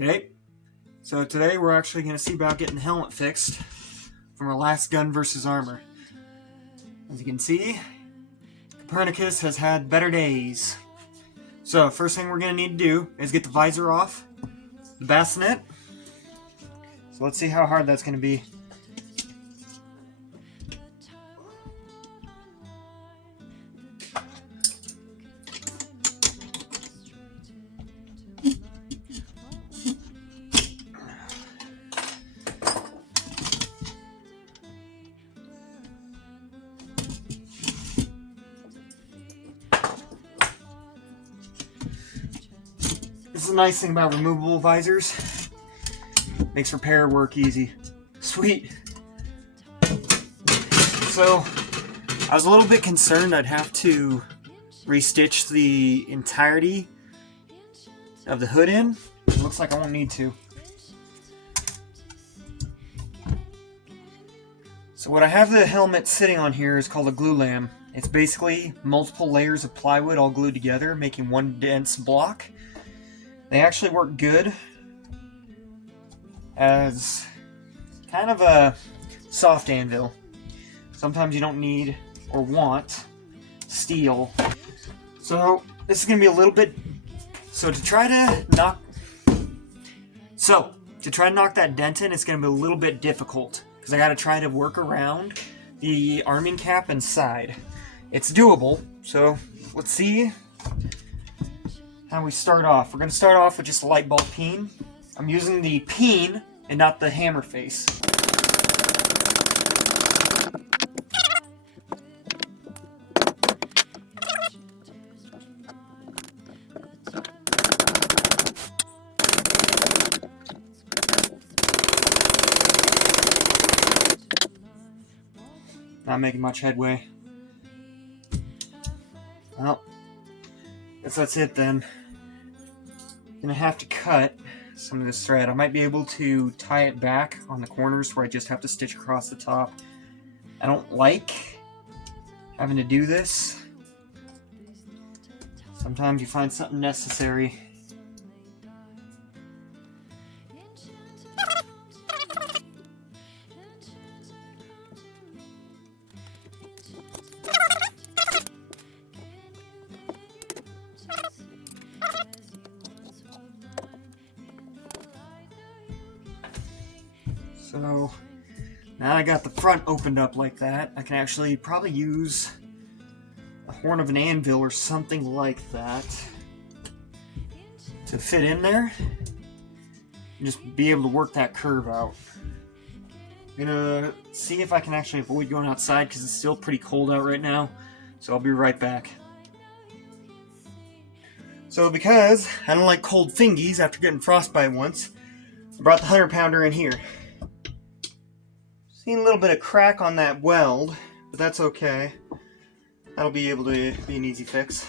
Okay, so today we're actually going to see about getting the helmet fixed from our last Gun vs. Armor. As you can see, Copernicus has had better days. So first thing we're going to need to do is get the visor off the bassinet. So let's see how hard that's going to be. This is the nice thing about removable visors. Makes repair work easy. Sweet. So, I was a little bit concerned I'd have to restitch the entirety of the hood in. It looks like I won't need to. So what I have the helmet sitting on here is called a glue lam. It's basically multiple layers of plywood all glued together, making one dense block. They actually work good as kind of a soft anvil. Sometimes you don't need or want steel. So this is going to be a little bit... to try to knock that dent in, it's going to be a little bit difficult because I got to try to work around the arming cap inside. It's doable, so let's see how we start off. We're going to start off with just a light bulb peen. I'm using the peen and not the hammer face. Not making much headway. Well, guess that's it then. Gonna have to cut some of this thread. I might be able to tie it back on the corners where I just have to stitch across the top. I don't like having to do this. Sometimes you find something necessary. So now I got the front opened up like that, I can actually probably use a horn of an anvil or something like that to fit in there and just be able to work that curve out. I'm gonna see if I can actually avoid going outside because it's still pretty cold out right now, so I'll be right back. So because I don't like cold fingies after getting frostbite once, I brought the 100-pounder in here. Seen a little bit of crack on that weld, but that's okay. That'll be able to be an easy fix.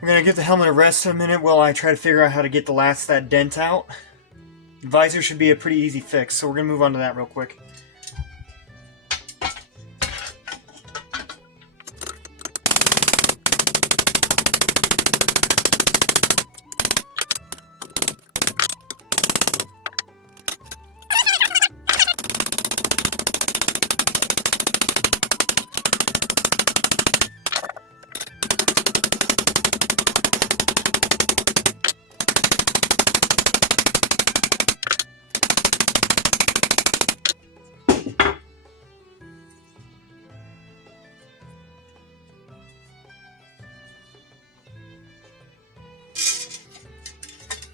I'm gonna give the helmet a rest for a minute while I try to figure out how to get the last of that dent out. The visor should be a pretty easy fix, so we're gonna move on to that real quick.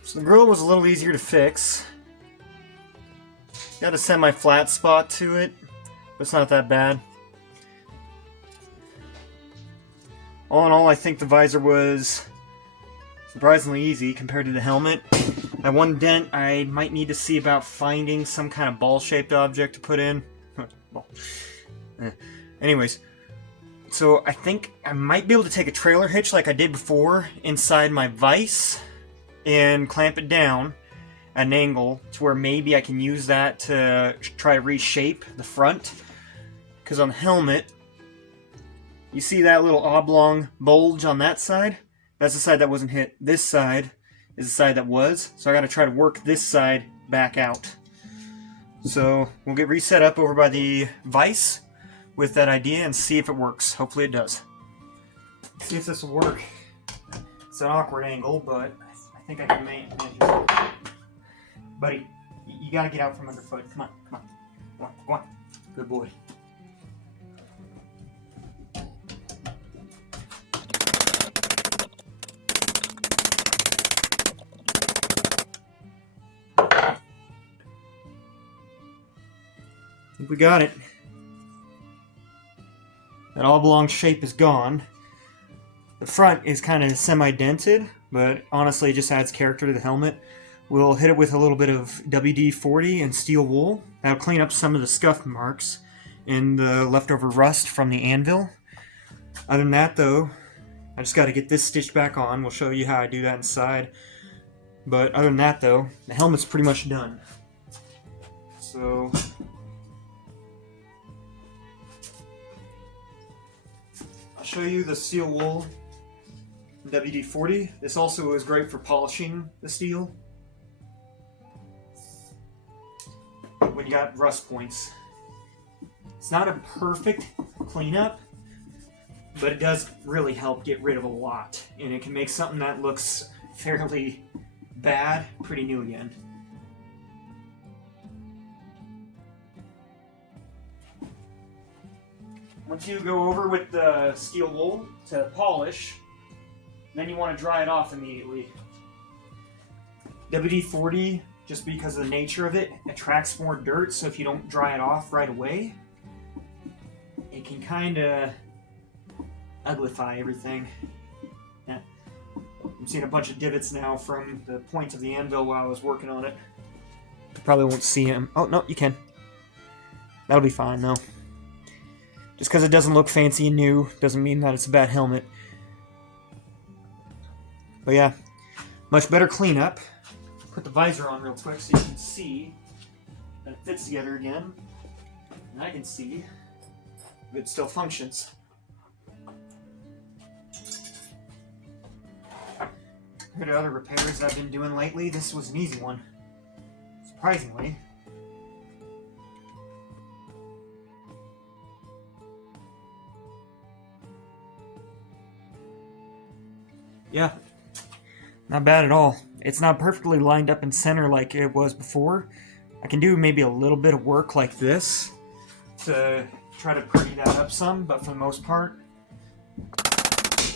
So the grill was a little easier to fix. Got a semi-flat spot to it, but it's not that bad. All in all, I think the visor was surprisingly easy compared to the helmet. That one dent, I might need to see about finding some kind of ball-shaped object to put in. Anyways, so I think I might be able to take a trailer hitch like I did before inside my vise and clamp it down at an angle to where maybe I can use that to try to reshape the front. Because on the helmet, you see that little oblong bulge on that side? That's the side that wasn't hit. This side is the side that was, so I gotta try to work this side back out. So we'll get reset up over by the vise with that idea and see if it works. Hopefully it does. Let's see if this will work. It's an awkward angle, but I think I can manage it. Buddy, you gotta get out from underfoot. Come on, come on. Come on, come on. Good boy. I think we got it. That oblong shape is gone. The front is kind of semi-dented, but honestly it just adds character to the helmet. We'll hit it with a little bit of WD-40 and steel wool. That'll clean up some of the scuff marks and the leftover rust from the anvil. Other than that though, I just got to get this stitched back on. We'll show you how I do that inside. But other than that though, the helmet's pretty much done. So I'll show you the steel wool WD-40. This also is great for polishing the steel when you got rust points. It's not a perfect cleanup, but it does really help get rid of a lot, and it can make something that looks fairly bad pretty new again. Once you go over with the steel wool to polish, then you want to dry it off immediately. WD-40, just because of the nature of it, attracts more dirt, so if you don't dry it off right away, it can kind of uglify everything. Yeah. I'm seeing a bunch of divots now from the points of the anvil while I was working on it. You probably won't see them. Oh, no, you can. That'll be fine, though. Just because it doesn't look fancy and new doesn't mean that it's a bad helmet. But yeah, much better cleanup. Put the visor on real quick so you can see that it fits together again. And I can see if it still functions. Compared to other repairs I've been doing lately, this was an easy one. Surprisingly. Yeah, not bad at all. It's not perfectly lined up in center like it was before. I can do maybe a little bit of work like this to try to pretty that up some, but for the most part,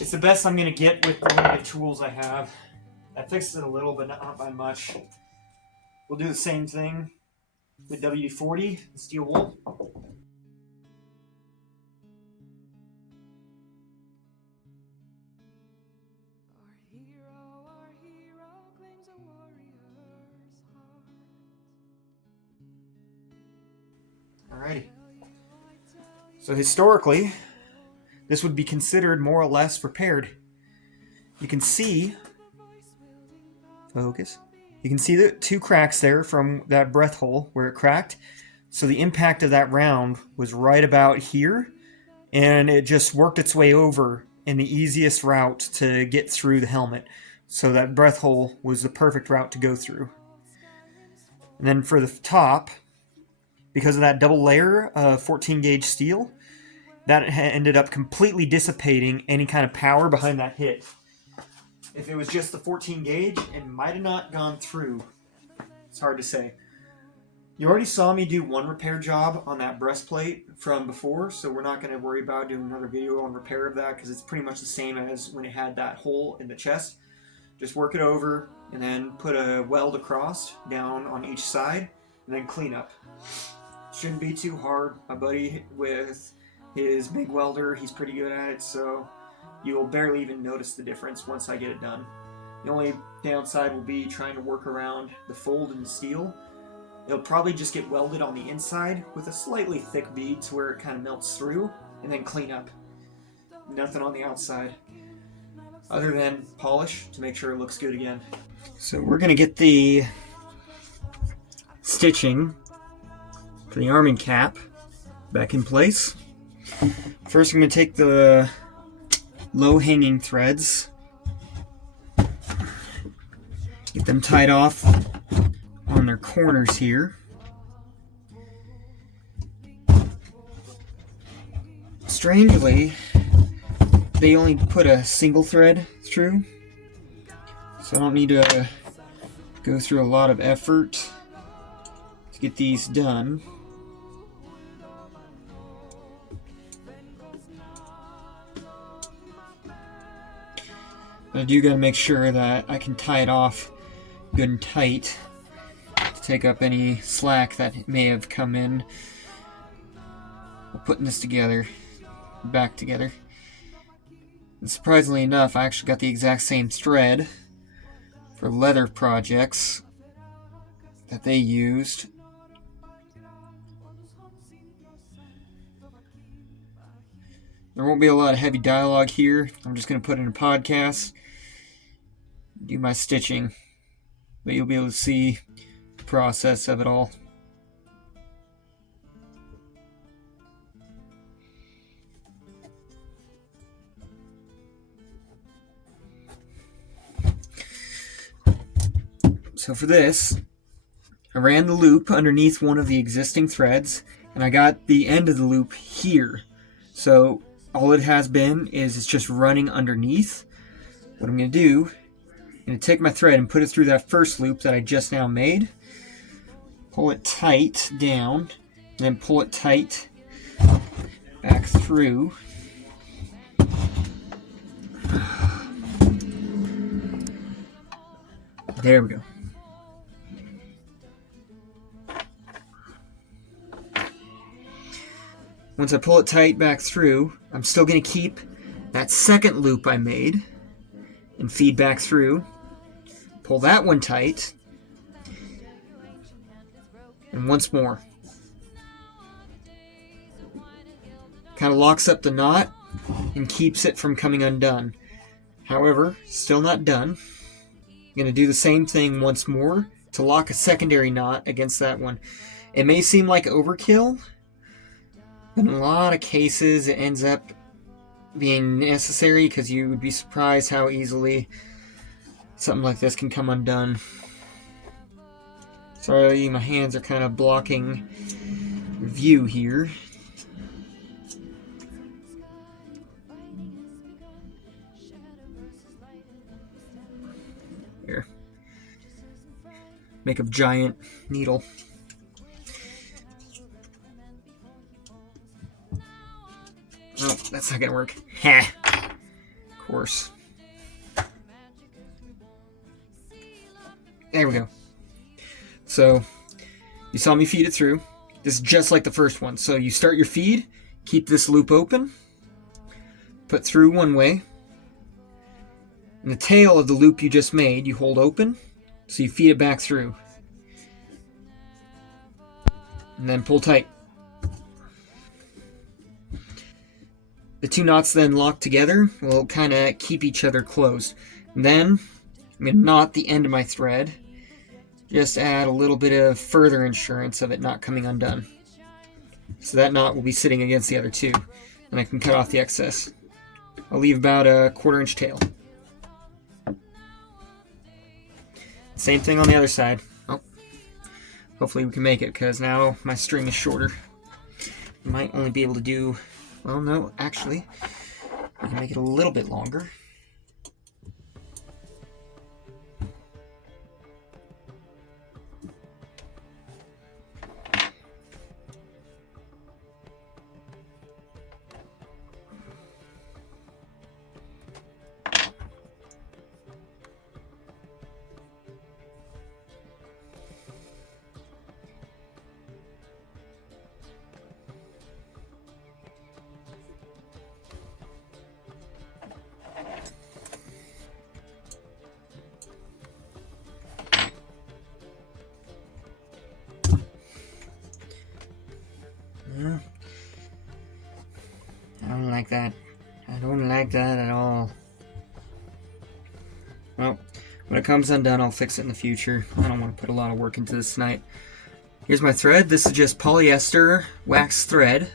it's the best I'm going to get with the limited tools I have. That fixes it a little, but not by much. We'll do the same thing with WD-40 and steel wool. Alrighty. So historically, this would be considered more or less repaired. You can see, focus, you can see the two cracks there from that breath hole where it cracked. So the impact of that round was right about here, and it just worked its way over in the easiest route to get through the helmet. So that breath hole was the perfect route to go through. And then for the top, because of that double layer of 14 gauge steel, that ended up completely dissipating any kind of power behind that hit. If it was just the 14 gauge, it might have not gone through. It's hard to say. You already saw me do one repair job on that breastplate from before, so we're not going to worry about doing another video on repair of that because it's pretty much the same as when it had that hole in the chest. Just work it over and then put a weld across down on each side and then clean up. Shouldn't be too hard. My buddy with his MIG welder, he's pretty good at it, so you'll barely even notice the difference once I get it done. The only downside will be trying to work around the fold in the steel. It'll probably just get welded on the inside with a slightly thick bead to where it kind of melts through, and then clean up. Nothing on the outside other than polish to make sure it looks good again. So we're going to get the stitching for the arming cap back in place. First I'm going to take the low hanging threads, get them tied off on their corners here. Strangely, they only put a single thread through, so I don't need to go through a lot of effort to get these done. But I do gotta make sure that I can tie it off good and tight to take up any slack that may have come in while putting this together, back together. And surprisingly enough, I actually got the exact same thread for leather projects that they used. There won't be a lot of heavy dialogue here. I'm just going to put in a podcast, do my stitching, but you'll be able to see the process of it all. So for this, I ran the loop underneath one of the existing threads, and I got the end of the loop here. So all it has been is it's just running underneath. What I'm going to do, I'm going to take my thread and put it through that first loop that I just now made, pull it tight down, and then pull it tight back through. There we go. Once I pull it tight back through, I'm still going to keep that second loop I made and feed back through. Pull that one tight. And once more. Kind of locks up the knot and keeps it from coming undone. However, still not done. I'm going to do the same thing once more to lock a secondary knot against that one. It may seem like overkill, but in a lot of cases, it ends up being necessary because you would be surprised how easily something like this can come undone. Sorry, my hands are kind of blocking view here. Here. Make a giant needle. Oh, that's not gonna work. Heh. Of course. There we go. So, you saw me feed it through. This is just like the first one. So you start your feed, keep this loop open, put through one way, and the tail of the loop you just made, you hold open, so you feed it back through. And then pull tight. The two knots then locked together will kind of keep each other closed. And then I'm going to knot the end of my thread. Just add a little bit of further insurance of it not coming undone. So that knot will be sitting against the other two. And I can cut off the excess. I'll leave about a 1/4 inch tail. Same thing on the other side. Oh, hopefully we can make it because now my string is shorter. I might only be able to do... Well, no, actually, I can make it a little bit longer. like that. I don't like that at all. Well, when it comes undone, I'll fix it in the future. I don't want to put a lot of work into this tonight. Here's my thread. This is just polyester wax thread.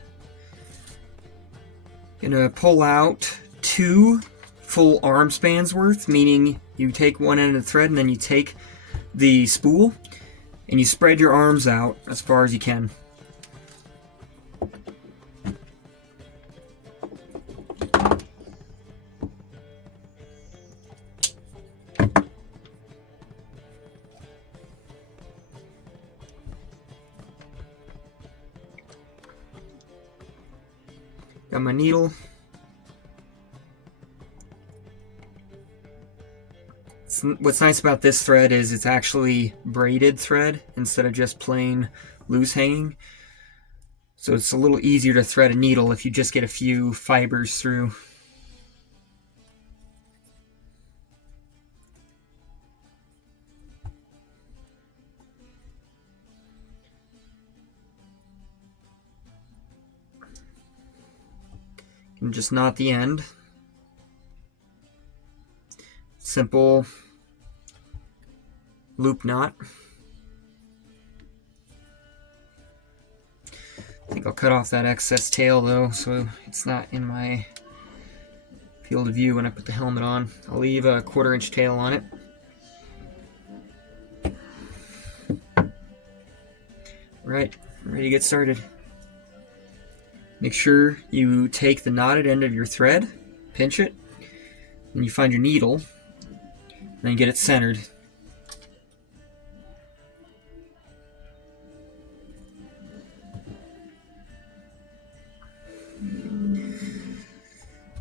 Gonna pull out 2 full arm spans worth, meaning you take one end of the thread and then you take the spool and you spread your arms out as far as you can. Got my needle. What's nice about this thread is it's actually braided thread instead of just plain loose hanging. So it's a little easier to thread a needle if you just get a few fibers through. And just knot the end. Simple loop knot. I think I'll cut off that excess tail though, so it's not in my field of view when I put the helmet on. I'll leave a 1/4 inch tail on it. Right, ready to get started. Make sure you take the knotted end of your thread, pinch it, and you find your needle, and then get it centered.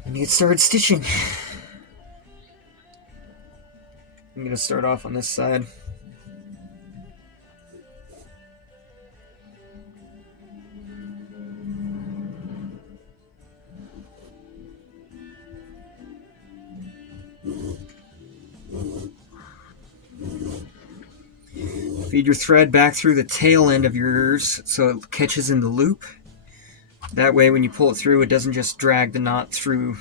And you get started stitching. I'm going to start off on this side. Feed your thread back through the tail end of yours so it catches in the loop. That way when you pull it through, it doesn't just drag the knot through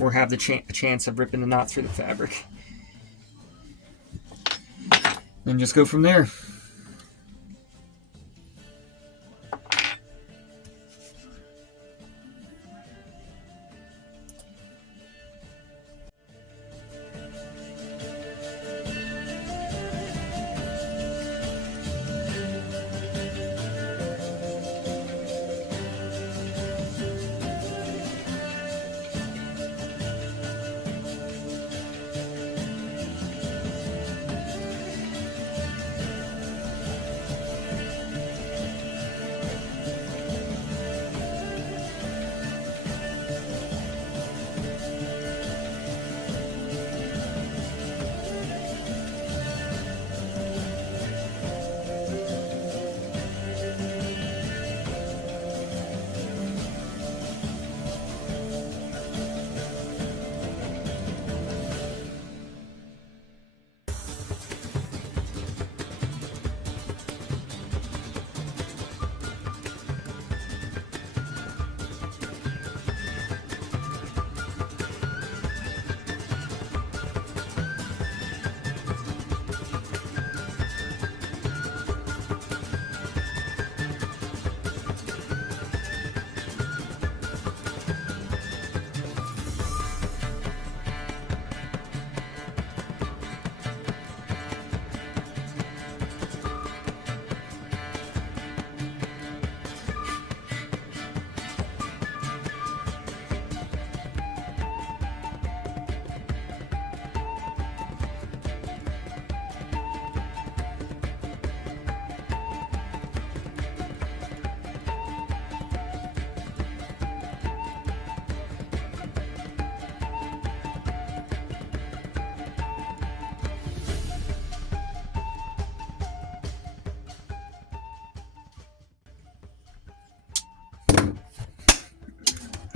or have the chance of ripping the knot through the fabric. And just go from there.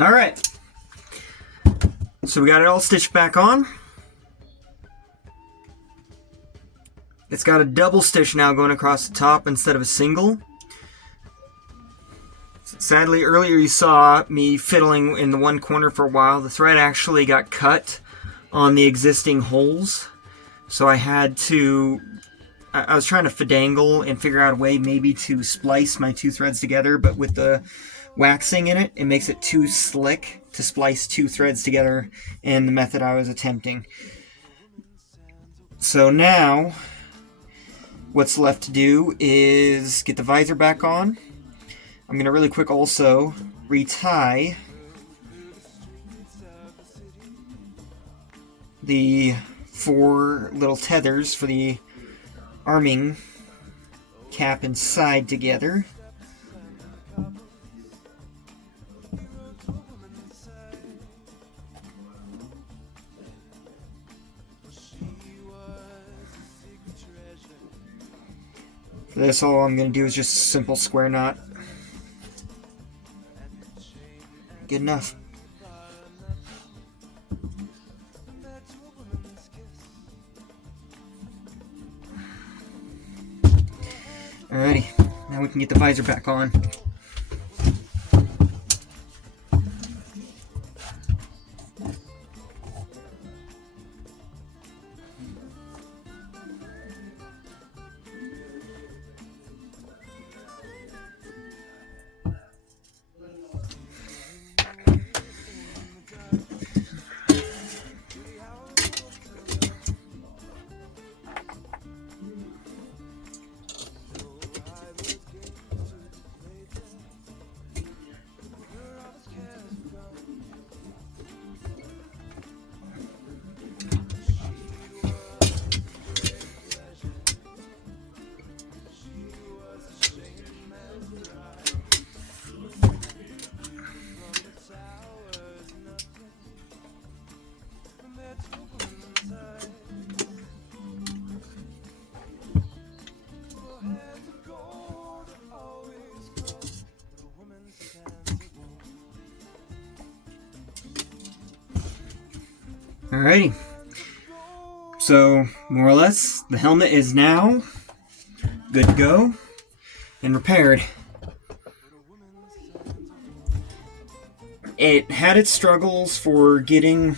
Alright, so we got it all stitched back on. It's got a double stitch now going across the top instead of a single. Sadly, earlier you saw me fiddling in the one corner for a while. The thread actually got cut on the existing holes, so I had to... I was trying to finagle and figure out a way maybe to splice my two threads together, but with the waxing in it, it makes it too slick to splice two threads together in the method I was attempting. So now, what's left to do is get the visor back on. I'm going to really quick also retie the 4 little tethers for the arming cap and side together. For this, all I'm going to do is just a simple square knot. Good enough. Alrighty, now we can get the visor back on. Alrighty, so more or less the helmet is now good to go and repaired. It had its struggles for getting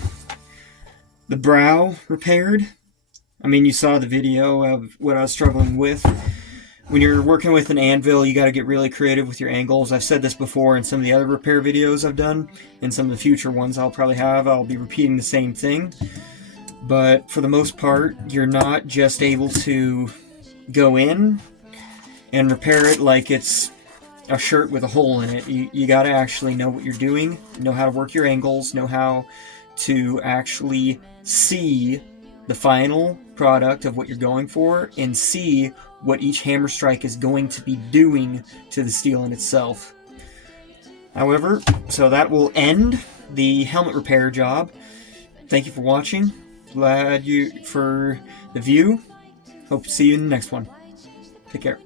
the brow repaired. I mean, you saw the video of what I was struggling with. When you're working with an anvil, you got to get really creative with your angles. I've said this before in some of the other repair videos I've done, and some of the future ones I'll probably have. I'll be repeating the same thing. But for the most part, you're not just able to go in and repair it like it's a shirt with a hole in it. You got to actually know what you're doing, know how to work your angles, know how to actually see the final product of what you're going for, and see what each hammer strike is going to be doing to the steel in itself. However, so that will end the helmet repair job. Thank you for watching. Glad you for the view. Hope to see you in the next one. Take care.